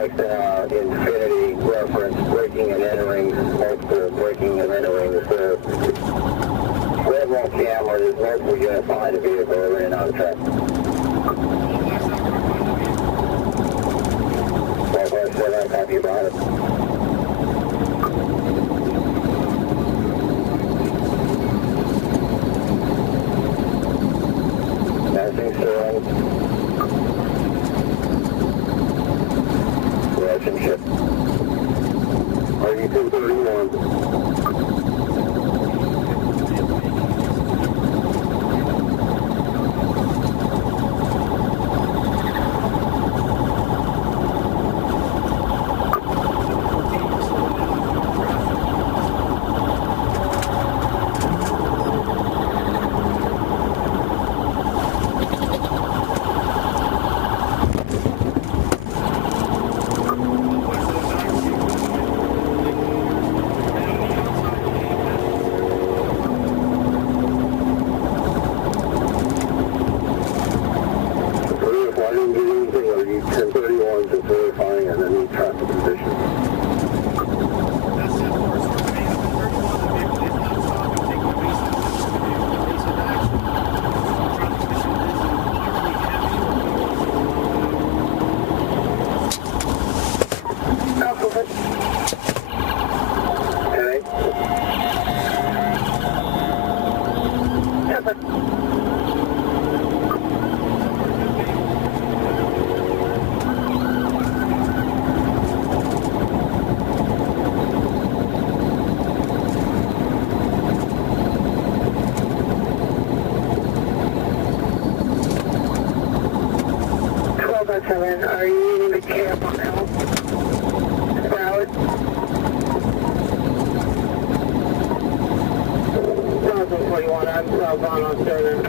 like infinity reference, breaking and entering, multiple breaking and entering. The red wall camera is multiple units behind the vehicle and on track. Well, copy about it. Passing steering. Relationship. RU-231. Are you needing the camp on help? Valid. 1041, I'm southbound on 7.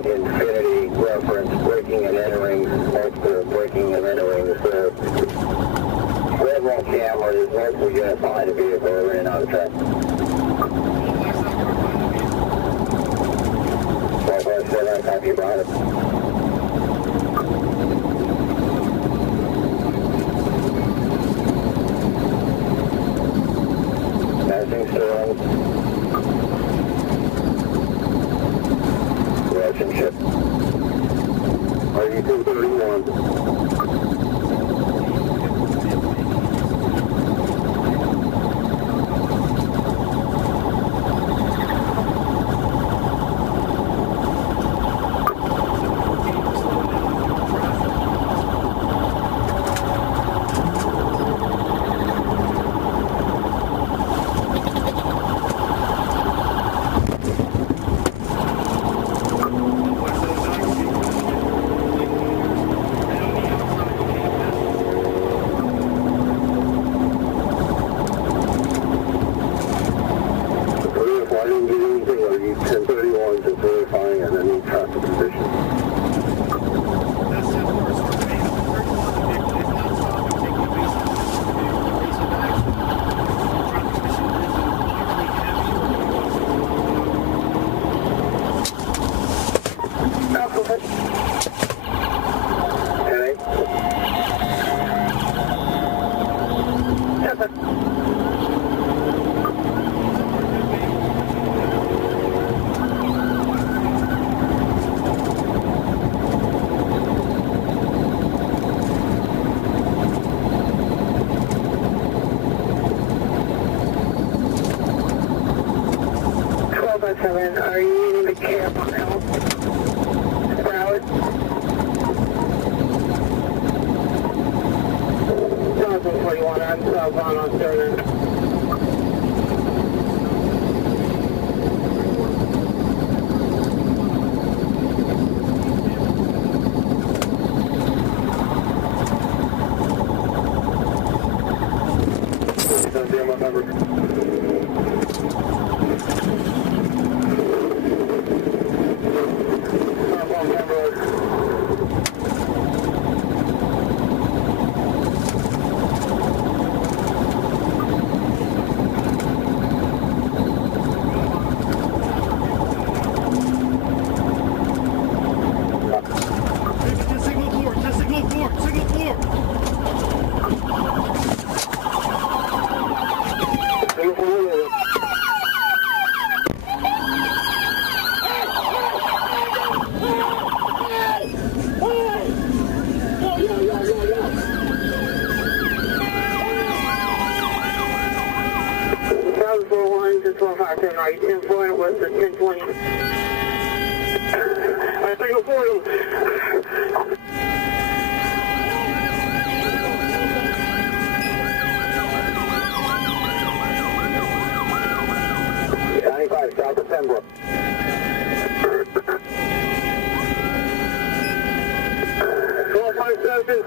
Infinity reference, breaking and entering, multiple breaking and entering. The red wall camera is multiple units behind the vehicle and on track. Well, copy about it. Passing steering. Relationship. RU-231. Broward. 2041, I'm southbound on Sterling. Number. Are you 10-4 what's the 1020? I signal for you. South of Pembroke. 1257.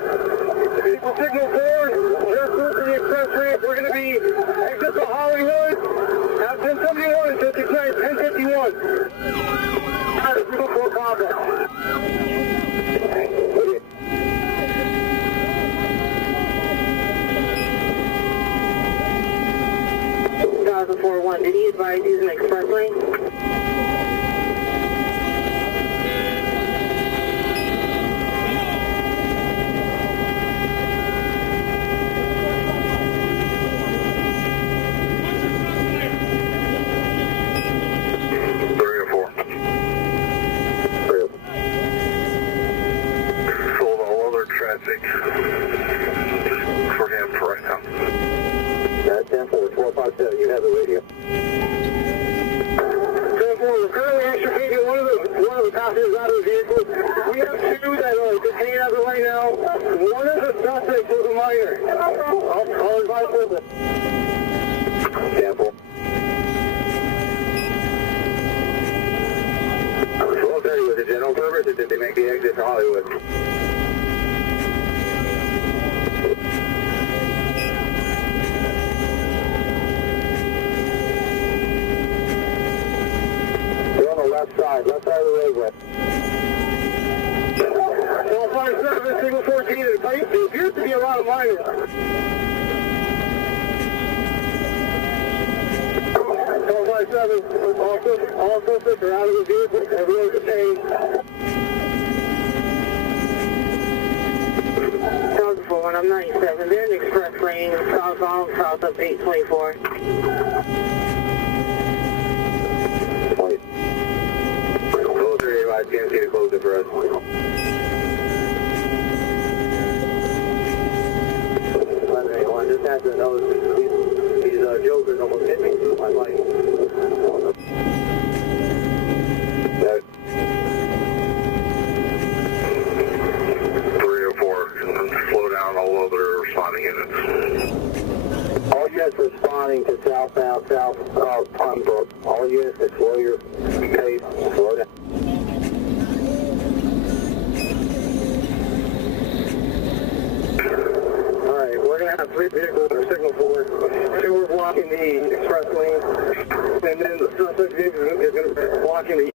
People signal forward. We're close to the express ramp. We're going to be exit to Hollywood. At 1071 and 59, 1051. Signal for combat. 2041. Did he advise using the express lane? For him for right now. That's 10-4, you have the radio. 10-4, we're currently extricating one of the passengers out of the vehicle. We have two that are detained as of right now. One of the suspects was a minor. I'll advise with it. 10-4. 1230 was a general purpose, or did they make the exit to Hollywood? Left side of the roadway. 1257, single 14, there appears to be a lot of minors. 1257, all suspects are out of the vehicle, everyone's detained. 1041, I'm 97, they're in the express lane, southbound, south of 824. CMC to close it for us. Anyone just has to know these jokers almost hit me through my life. 304, slow down all other responding units. All units responding to southbound, south of Pembroke. All units to slow your pace, slow down. We're going to have three vehicles that are signal forward. Two are blocking the express lane, and then the suspect vehicle is going to be blocking the